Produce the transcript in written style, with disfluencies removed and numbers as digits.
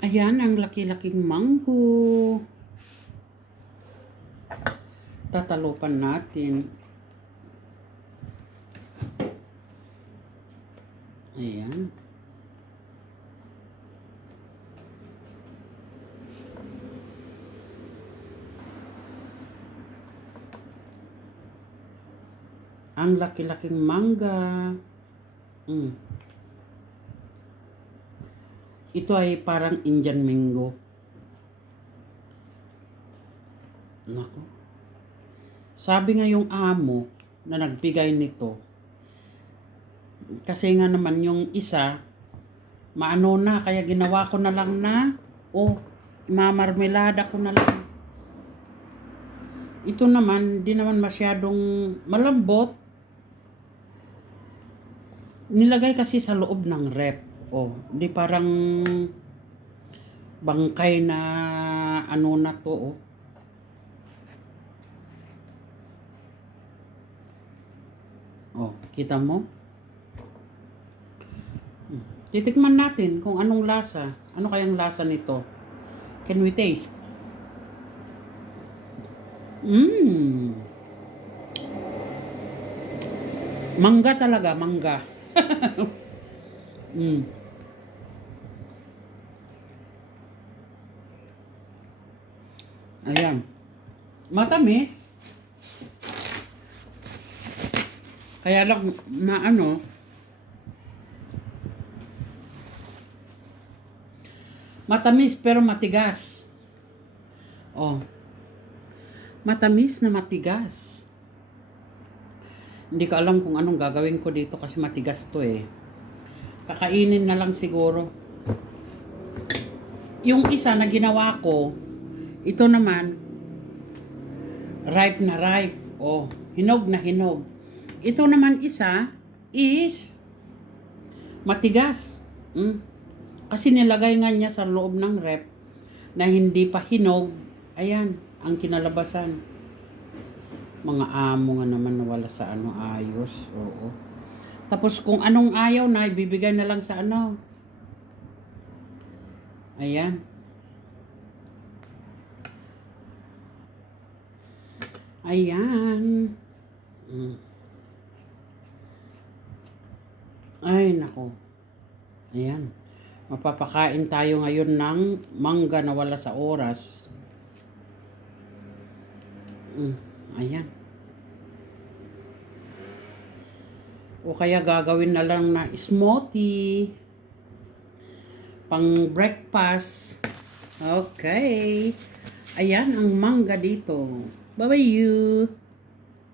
Ayan, ang laki-laking mango. Tatalupan natin. Ayan. Ang laki-laking mangga. Ito ay parang Indian mango. Nako. Sabi nga yung amo na nagbigay nito, kasi nga naman yung isa, maano na, kaya ginawa ko na lang na, mamarmelada ko na lang. Ito naman, di naman masyadong malambot. Nilagay kasi sa loob ng rep. Di parang bangkay na ano na to. Kita mo? Titikman natin kung anong lasa. Ano kayang lasa nito? Can we taste? Mangga talaga, mangga. Ayan. Matamis. Kaya lang, matamis pero matigas. Matamis na matigas. Hindi ko alam kung anong gagawin ko dito kasi matigas to eh. Kakainin na lang siguro. Yung isa na ginawa ko, ito naman, ripe na ripe. Hinog na hinog. Ito naman isa is matigas. Kasi nilagay nga niya sa loob ng rep na hindi pa hinog. Ayan, ang kinalabasan. Mga amo nga naman nawala sa ayos. Tapos kung anong ayaw na, ibibigay na lang sa Ayan. Ayan. Ay, nako. Ayan. Mapapakain tayo ngayon ng mangga na wala sa oras. Ayan. O kaya gagawin na lang na smoothie. Pang breakfast. Okay. Ayan ang mangga dito. Bye-bye you.